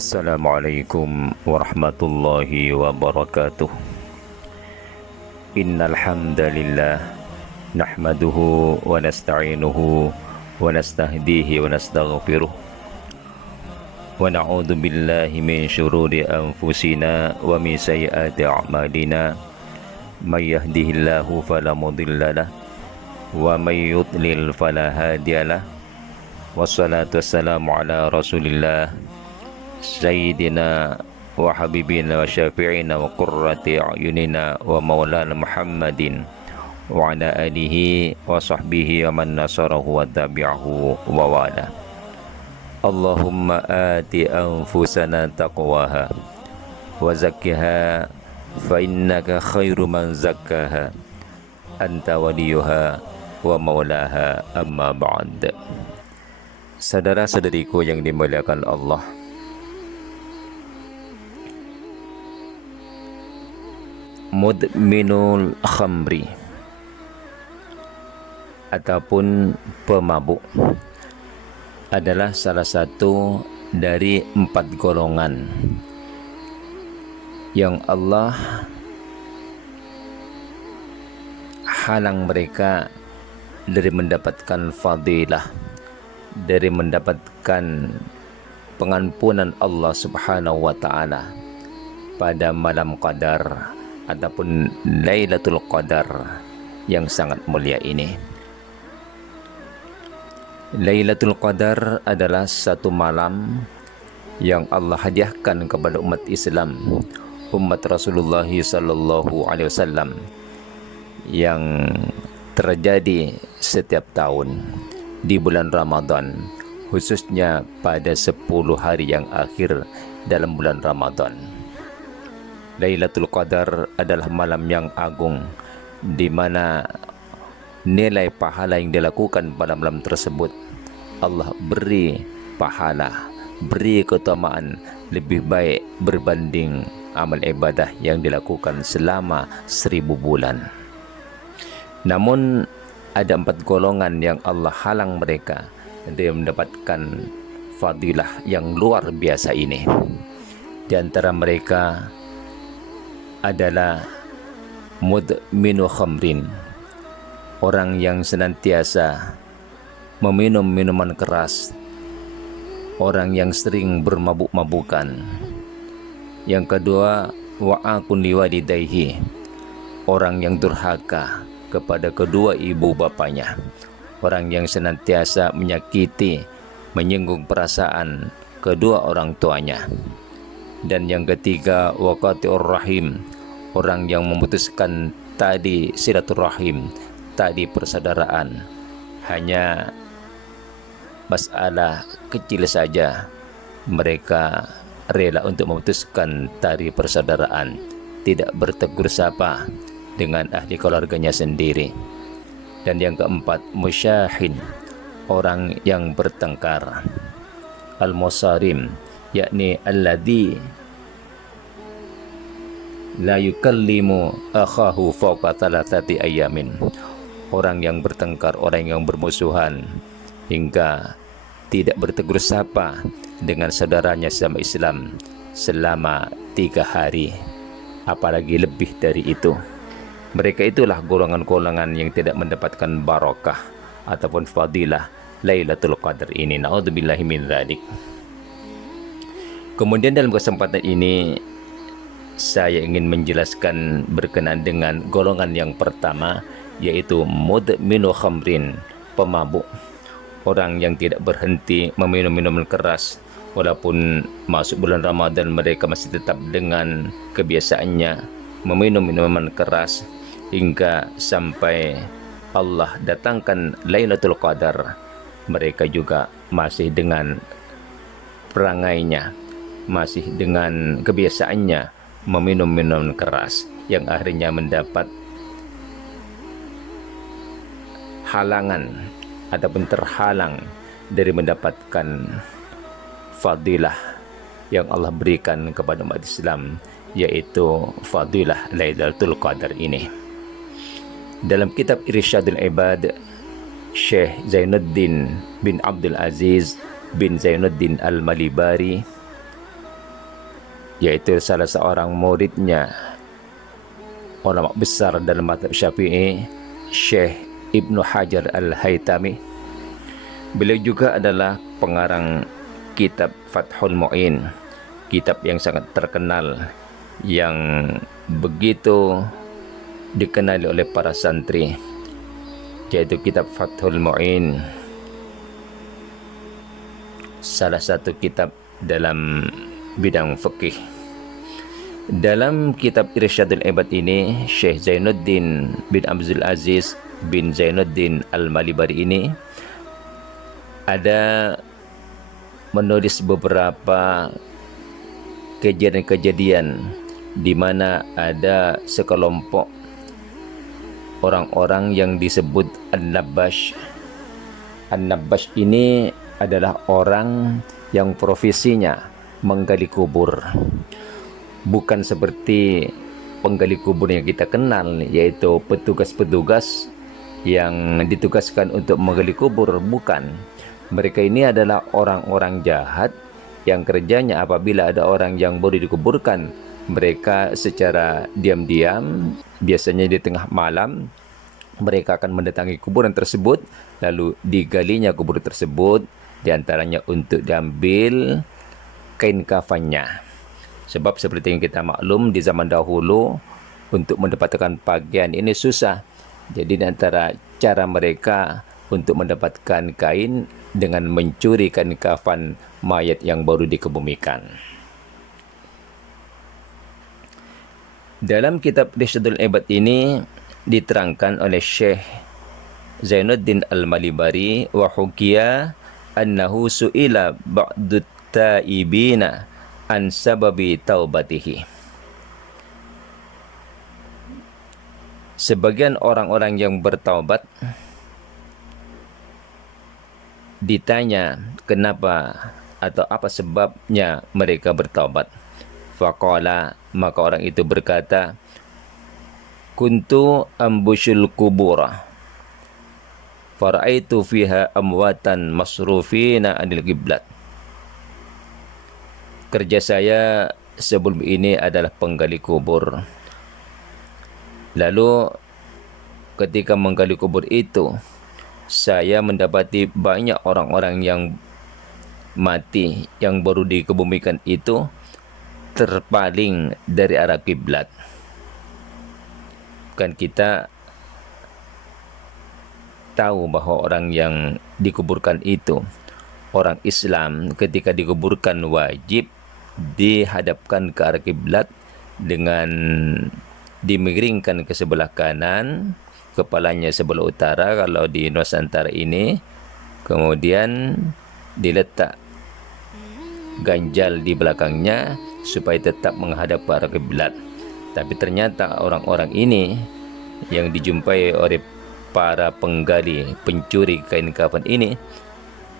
Assalamualaikum warahmatullahi wabarakatuh. Innal hamdalillah nahmaduhu wa nasta'inuhu wa nastahdihi wa nastaghfiruh wa na'udzu billahi min syururi anfusina wa min sayyiati a'malina. May yahdihillahu fala mudhillalah wa may yudlil fala hadiyalah. Wassalatu wassalamu ala Rasulillah Sayyidina wa habibina wa syafi'ina wa qurrati a'yunina wa maulana Muhammadin wa ala alihi wa sahbihi wa man nasarahu wa tabi'ahu wa wala. Allahumma ati anfusana taqwaha wa zakkiha fa innaka khairu man zakkaha anta waliyuha wa maulaha, amma ba'd. Saudara-saudariku yang dimuliakan Allah, mudminul khamri ataupun pemabuk adalah salah satu dari 4 golongan yang Allah halang mereka dari mendapatkan fadilah, dari mendapatkan pengampunan Allah Subhanahu wa taala pada malam Qadar ataupun Lailatul Qadar yang sangat mulia ini. Lailatul Qadar adalah satu malam yang Allah hadiahkan kepada umat Islam, umat Rasulullah sallallahu alaihi wasallam, yang terjadi setiap tahun di bulan Ramadan, khususnya pada 10 hari yang akhir dalam bulan Ramadan. Lailatul Qadar adalah malam yang agung, di mana nilai pahala yang dilakukan pada malam tersebut Allah beri pahala, beri keutamaan lebih baik berbanding amal ibadah yang dilakukan selama 1000 bulan. Namun ada 4 golongan yang Allah halang mereka dari mendapatkan fadilah yang luar biasa ini. Di antara mereka adalah mudminu khamrin, orang yang senantiasa meminum minuman keras, orang yang sering bermabuk-mabukan. Yang kedua, wa'akun liwalidayhi, orang yang durhaka kepada kedua ibu bapanya, orang yang senantiasa menyakiti, menyinggung perasaan kedua orang tuanya. Dan yang ketiga, waqati'ur rahim, orang yang memutuskan tali silaturahim, tali persaudaraan. Hanya masalah kecil saja mereka rela untuk memutuskan tali persaudaraan, tidak bertegur sapa dengan ahli keluarganya sendiri. Dan yang keempat, musyahin, orang yang bertengkar. Al-musarim, yakni alladhi la yukallimu akhahu fawqa thalathati ayamin, orang yang bertengkar, orang yang bermusuhan hingga tidak bertegur sapa dengan saudaranya sama Islam selama 3 hari, apalagi lebih dari itu. Mereka itulah golongan-golongan yang tidak mendapatkan barakah ataupun fadilah Lailatul Qadar ini. Na'udzubillahi min dzalik. Kemudian dalam kesempatan ini saya ingin menjelaskan berkenaan dengan golongan yang pertama, yaitu mudminu khamrin, pemabuk, orang yang tidak berhenti meminum minuman keras. Walaupun masuk bulan Ramadan, mereka masih tetap dengan kebiasaannya meminum minuman keras hingga sampai Allah datangkan Lailatul Qadar. Mereka juga masih dengan perangainya, masih dengan kebiasaannya meminum minuman keras, yang akhirnya mendapat halangan ataupun terhalang dari mendapatkan fadilah yang Allah berikan kepada umat Islam, yaitu fadilah Lailatul Qadar ini. Dalam kitab Irsyadul Ibad, Syekh Zainuddin bin Abdul Aziz bin Zainuddin Al-Malibari yaitu salah seorang muridnya ulama besar dalam mazhab Syafi'i, Syekh Ibnu Hajar Al-Haytami. Beliau juga adalah pengarang kitab Fathul Mu'in, kitab yang sangat terkenal yang begitu dikenali oleh para santri, yaitu kitab Fathul Mu'in, salah satu kitab dalam bidang fikih. Dalam kitab Irsyadul Ibad ini, Syekh Zainuddin bin Abdul Aziz bin Zainuddin Al-Malibari ini ada menulis beberapa kejadian-kejadian di mana ada sekelompok orang-orang yang disebut An-Nabash. An-Nabash ini adalah orang yang profesinya menggali kubur. Bukan seperti penggali kubur yang kita kenal, yaitu petugas-petugas yang ditugaskan untuk menggali kubur. Bukan. Mereka ini adalah orang-orang jahat yang kerjanya apabila ada orang yang baru dikuburkan, mereka secara diam-diam, biasanya di tengah malam, mereka akan mendatangi kuburan tersebut, lalu digalinya kubur tersebut, diantaranya untuk diambil kain kafannya. Sebab seperti yang kita maklum di zaman dahulu, untuk mendapatkan pakaian ini susah. Jadi di antara cara mereka untuk mendapatkan kain dengan mencuri kain kafan mayat yang baru dikebumikan. Dalam kitab Irsyadul Ibad ini diterangkan oleh Syekh Zainuddin Al-Malibari, wa hukiya annahu su'ila ba'dut taibina an sababi taubatihi. Sebagian orang-orang yang bertaubat ditanya kenapa atau apa sebabnya mereka bertaubat. Faqala, maka orang itu berkata, kuntu ambushul kubura faraitu fiha amwatan masrufina anil qiblat. Kerja saya sebelum ini adalah penggali kubur. Lalu ketika menggali kubur itu, saya mendapati banyak orang-orang yang mati yang baru dikebumikan itu terpaling dari arah kiblat. Kan kita tahu bahwa orang yang dikuburkan itu orang Islam, ketika dikuburkan wajib dihadapkan ke arah kiblat dengan dimiringkan ke sebelah kanan, kepalanya sebelah utara kalau di Nusantara ini, kemudian diletak ganjal di belakangnya supaya tetap menghadap ke arah kiblat. Tapi ternyata orang-orang ini yang dijumpai oleh para penggali, pencuri kain kafan ini,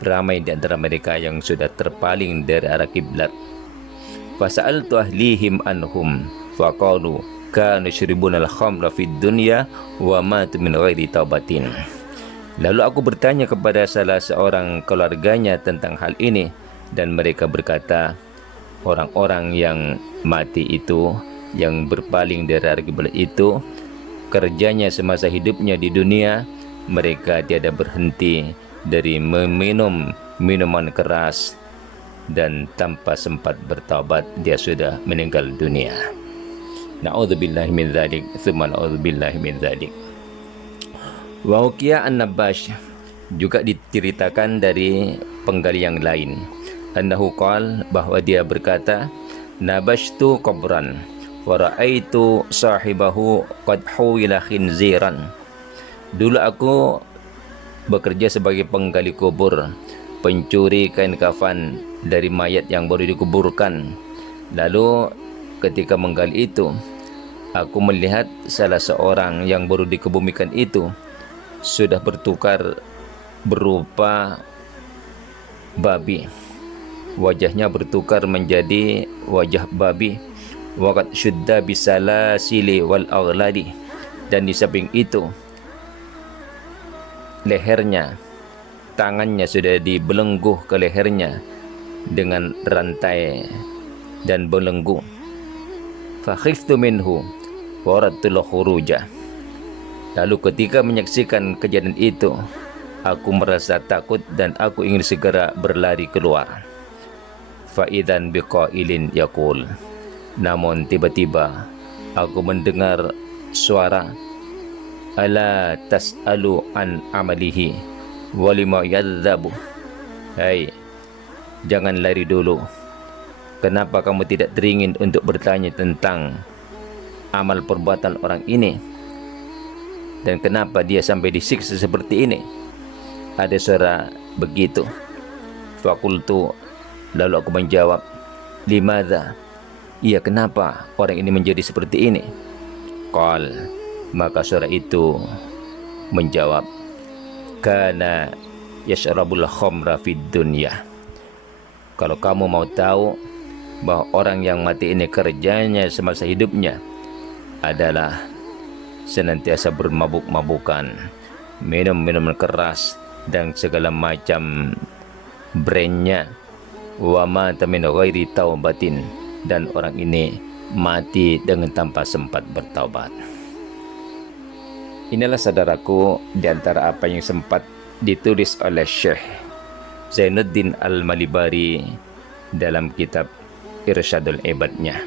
ramai di antara mereka yang sudah terpaling dari arah kiblat. Fasa'altu ahlihim anhum faqalu kanu yashribuna al-khamra fid dunya wa matu min ghairi taubatin. Lalu aku bertanya kepada salah seorang keluarganya tentang hal ini, dan mereka berkata, orang-orang yang mati itu, yang berpaling dari arah kiblat itu, kerjanya semasa hidupnya di dunia, mereka tiada berhenti dari meminum minuman keras, dan tanpa sempat bertaubat dia sudah meninggal dunia. Na'udzubillahi min dzalik, tsumma na'udzubillahi min dzalik. Wa uqiya an-Nabash, juga diceritakan dari penggali yang lain, annahu qala, bahwa dia berkata, nabashtu qabran wa ra'aitu sahibahu qad huwila khinziran. Dulu aku bekerja sebagai penggali kubur, pencuri kain kafan dari mayat yang baru dikuburkan. Lalu ketika menggali itu, aku melihat salah seorang yang baru dikebumikan itu sudah bertukar berupa babi. Wajahnya bertukar menjadi wajah babi. Waqad syudda bisalasili wal aghladi. Dan di samping itu, lehernya, tangannya sudah dibelenggu ke lehernya dengan rantai dan belenggu. Fa khiftu minhu wa aradtu khuruja. Lalu ketika menyaksikan kejadian itu, aku merasa takut dan aku ingin segera berlari keluar. Fa idzan biqailin yaqul. Namun tiba-tiba aku mendengar suara, ala tas'alu an amalihi walima yadzabu. Hai, jangan lari dulu. Kenapa kamu tidak teringin untuk bertanya tentang amal perbuatan orang ini? Dan kenapa dia sampai disiksa seperti ini? Ada suara begitu. Fakultu, lalu aku menjawab, limadza? Iya, kenapa orang ini menjadi seperti ini? Qal, maka suara itu menjawab, kana yashrabul khamra fid dunya. Kalau kamu mau tahu bahwa orang yang mati ini kerjanya semasa hidupnya adalah senantiasa bermabuk-mabukan, minum minuman keras dan segala macam brandnya. Wa mata min ghairi taubatin, dan orang ini mati dengan tanpa sempat bertaubat. Inilah saudaraku di antara apa yang sempat ditulis oleh Syekh Zainuddin Al-Malibari dalam kitab Irsyadul Ibadnya.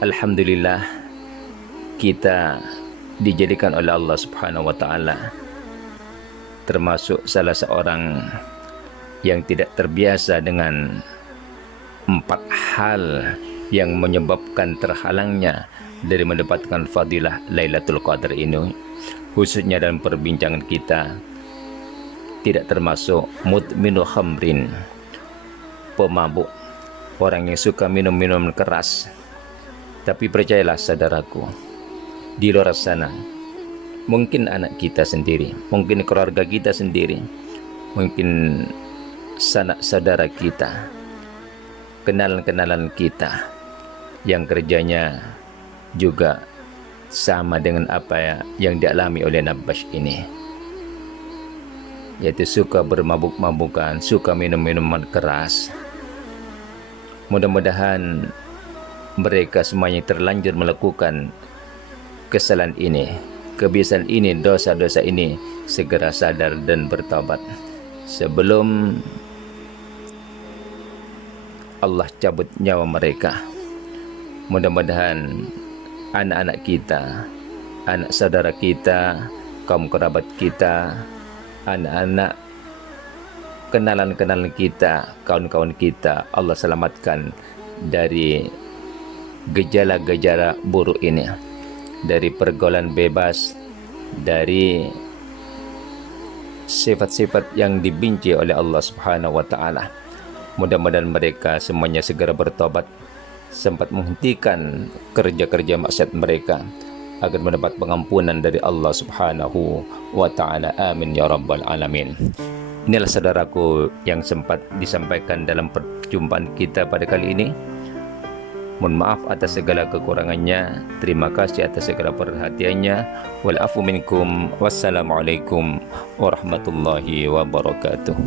Alhamdulillah, kita dijadikan oleh Allah Subhanahu wa taala termasuk salah seorang yang tidak terbiasa dengan 4 hal yang menyebabkan terhalangnya dari mendapatkan fadilah Lailatul Qadar ini. Khususnya dalam perbincangan kita, tidak termasuk mudminu khamrin, pemabuk, orang yang suka minum-minum keras. Tapi percayalah saudaraku, di luar sana mungkin anak kita sendiri, mungkin keluarga kita sendiri, mungkin sanak saudara kita, kenalan-kenalan kita yang kerjanya juga sama dengan apa yang dialami oleh Nabash ini, yaitu suka bermabuk-mabukan, suka minum-minuman keras. Mudah-mudahan mereka semuanya terlanjur melakukan kesalahan ini, kebiasaan ini, dosa-dosa ini, segera sadar dan bertaubat sebelum Allah cabut nyawa mereka. Mudah-mudahan anak-anak kita, anak saudara kita, kaum kerabat kita, anak-anak kenalan-kenalan kita, kawan-kawan kita, Allah selamatkan dari gejala-gejala buruk ini, dari pergaulan bebas, dari sifat-sifat yang dibenci oleh Allah Subhanahu wa taala. Mudah-mudahan mereka semuanya segera bertobat, sempat menghentikan kerja-kerja maksiat mereka agar mendapat pengampunan dari Allah Subhanahu wa taala. Amin ya rabbal alamin. Inilah saudaraku yang sempat disampaikan dalam perjumpaan kita pada kali ini. Mohon maaf atas segala kekurangannya. Terima kasih atas segala perhatiannya. Wal afu minkum. Wassalamualaikum warahmatullahi wabarakatuh.